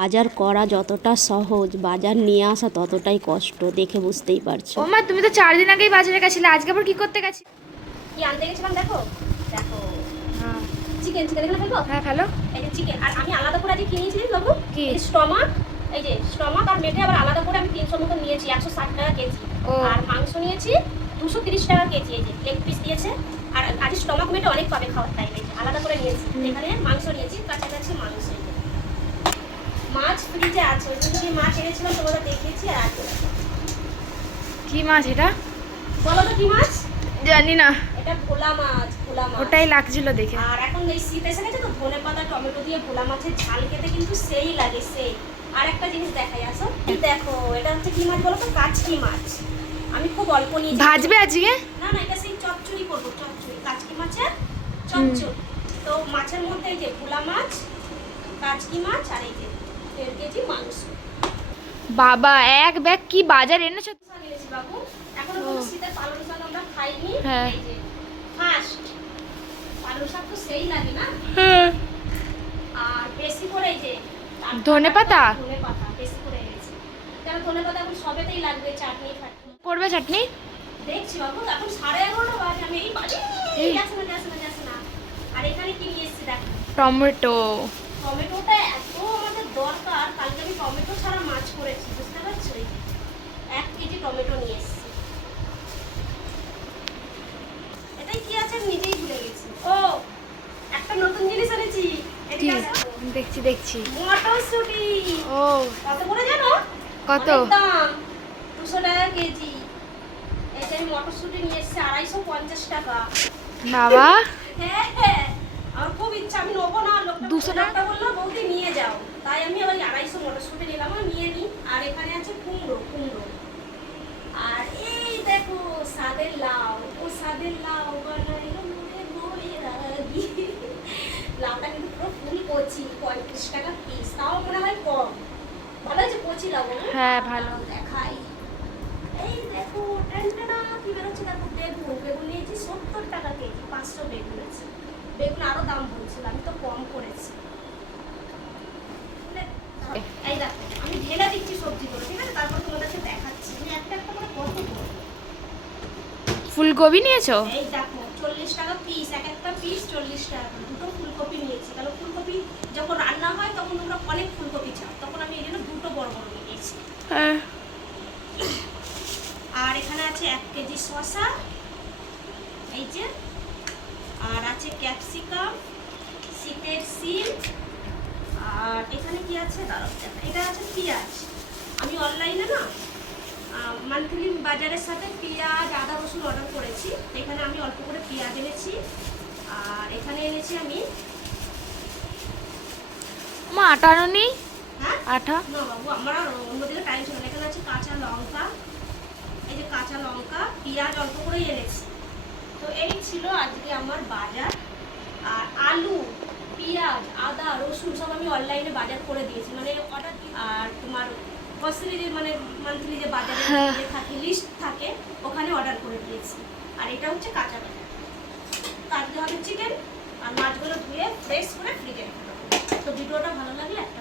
বাজার করা যতটা সহজ, বাজার নিয়ে আসা ততটাই কষ্ট, দেখে বুঝতেই পারছো। ও মা, তুমি তো 4 দিন আগেই বাজারে গেছিলে, আজকে আবার কি করতে গেছি? কি আনতে গেছিলাম দেখো দেখো, হ্যাঁ চিকেন চিকেন এখানে ফেলবো। হ্যাঁ, ফেলো। এই যে চিকেন, আর আমি আলাদা করে আজকে কিনেছি বাবু কি? এই স্টমাক, এই যে স্টমাক আর মেটে আবার আলাদা করে আমি 300 মতো নিয়েছি, 160 টাকা কেজি। ও। আর মাংস নিয়েছি 230 টাকা কেজি, এই যে লেগ পিস দিয়েছে। আর আজ স্টমাক মেটে অনেক পাবে খাওয়ার টাইমে, আলাদা করে নিয়েছি। এখানে মাংস নিয়েছি, কাছাকাছি মাংস। মাছ ফ্রিজে আছে, ওই জন্য আমি মাছ এনেছিলাম, তোমাদের দেখিয়েছি। আর আছে কি মাছ এটা? বলো তো কি মাছ? জানি না, এটা ভোলা মাছ, ভোলা মাছ। ওটাই লাগছিল দেখে। আর এখন এই শীত এসে গেছে তো, ধনেপাতা টমেটো দিয়ে ভোলা মাছের ঝাল খেতে কিন্তু সেই লাগে, সেই। আর একটা জিনিস দেখাই, আসো দেখো, এটা হচ্ছে কি মাছ বলো তো? কাচকি মাছ। আমি খুব অল্প নিয়েছি। ভাজবে আজকে? না না, এটা সেই চচ্চড়ি করবো, চচ্চড়ি, কাচকি মাছের চচ্চড়ি। তো মাছের মধ্যে এই যে ভোলা মাছ, কাচকি মাছ, আর এই যে 1.5 কেজি মাংস। বাবা, এক ব্যাগ কি বাজার এনেছো? নিয়েছি বাবু, এখনো কোনো শীতের পালং শাক আমরা খাইনি। হ্যাঁ। এই যে ফার্স্ট পালং শাক তো সেই লাগে না। আর বেশি করে এই যে ধনেপাতা? ধনেপাতা বেশি করে এনেছি, কারণ ধনেপাতা এখন সবেতেই লাগবে, চাটনি ফাটনি করবে চাটনি? দেখছি বাবু, এখন 11:30 বাজে, আমি এই বাজে যাচ্ছে না যাচ্ছে না যাচ্ছে না। আর এখানে কি নিয়ে এসেছি দেখো, টমেটো। টমেটোটা এত আমাদের দরকার, কালকে আমি টমেটো ছাড়া মাছ করেছি, বুঝতে পারছো? এই 1 কেজি টমেটো নিয়ে এসেছি। এটাই কি আছে আমি নিজেই ভুলে গেছি। ও, একটা নতুন জিনিস এনেছি, এদিকে আসো। দেখছি দেখছি। মটরশুঁটি। ও, কত করে জানো? কত? অনেক দাম, 200 টাকা কেজি। এই যে আমি মটরশুঁটি নিয়ে এসেছি 250 টাকা। বাবা, হ্যাঁ হ্যাঁ, আমার খুব ইচ্ছা, আমি নেবো না, 200 টাকা? লোকটা বললো বৌদি নিয়ে যাও, তাই আমি ওই 250 মটরশুঁটি নিলাম, আর নিয়ে নিই। আর এখানে আছে কুমড়ো, কুমড়ো। আর এই দেখো সাদের লাউ, ও সাদের লাউ বানাইলো মনে বৈরাগী। লাউটা কিন্তু পুরো ফুল কচি, 35 টাকা পিস, তাও মনে হয় কম। ভালো হয়েছে কচি লাউ। হ্যাঁ, ভালো। দেখাই, এই দেখো টানটানা কি বেরোচ্ছে দেখো, বেগুন, বেগুন নিয়েছি 70 টাকা কেজি, 500 বেগুন আছে। বেগুন আরো দাম বলছিল, আমি তো কম করেছি। এই দেখো আমি ঢেলে দিচ্ছি সবজিগুলো, ঠিক আছে? তারপর তোমাদেরকে দেখাচ্ছি আমি একটা একটা করে কত করবো। ফুলকপি নিয়েছো? এই দেখো 40 টাকা পিস, এক একটা পিস 40 টাকা করে। দুটো ফুলকপি নিয়েছি, কারণ ফুলকপি যখন রান্না হয় তখন তোমরা অনেক ফুলকপি চাও, তখন আমি এই জন্য দুটো বড় বড় নিয়েছি। হ্যাঁ। আর এখানে আছে 1 কেজি শসা, এই যে। আর আছে ক্যাপসিকাম, শীতের সিম। আর এখানে কি আছে দাঁড়াও, এটা আছে পেঁয়াজ। আমি অনলাইনে না মান্থলি বাজারের সাথে পেঁয়াজ, আদা, রসুন অর্ডার করেছি। এখানে আমি অল্প করে পেঁয়াজ এনেছি। আর এখানে এনেছি আমি, মা আটা আনোনি? হ্যাঁ আটা? না বাবু, আমার আর অন্যদিকে টাইম ছিল না। এখানে আছে কাঁচা লঙ্কা, এই যে কাঁচা লঙ্কা, পেঁয়াজ অল্প করেই এনেছি। তো এই ছিল আজকে আমার বাজার। আর আলু, পেঁয়াজ, আদা, রসুন সব আমি অনলাইনে বাজার করে দিয়েছি, মানে অর্ডার। আর তোমার গ্রসারি যে মানে মান্থলি যে বাজারে থাকে, লিস্ট থাকে, ওখানে অর্ডার করে দিয়েছি। আর এটা হচ্ছে কাঁচা বাজার। কাটতে হবে চিকেন, আর মাছগুলো ধুয়ে ফ্রেশ করে ফ্রিজে রেখে দেবো। তো ভিডিওটা ভালো লাগলে একটা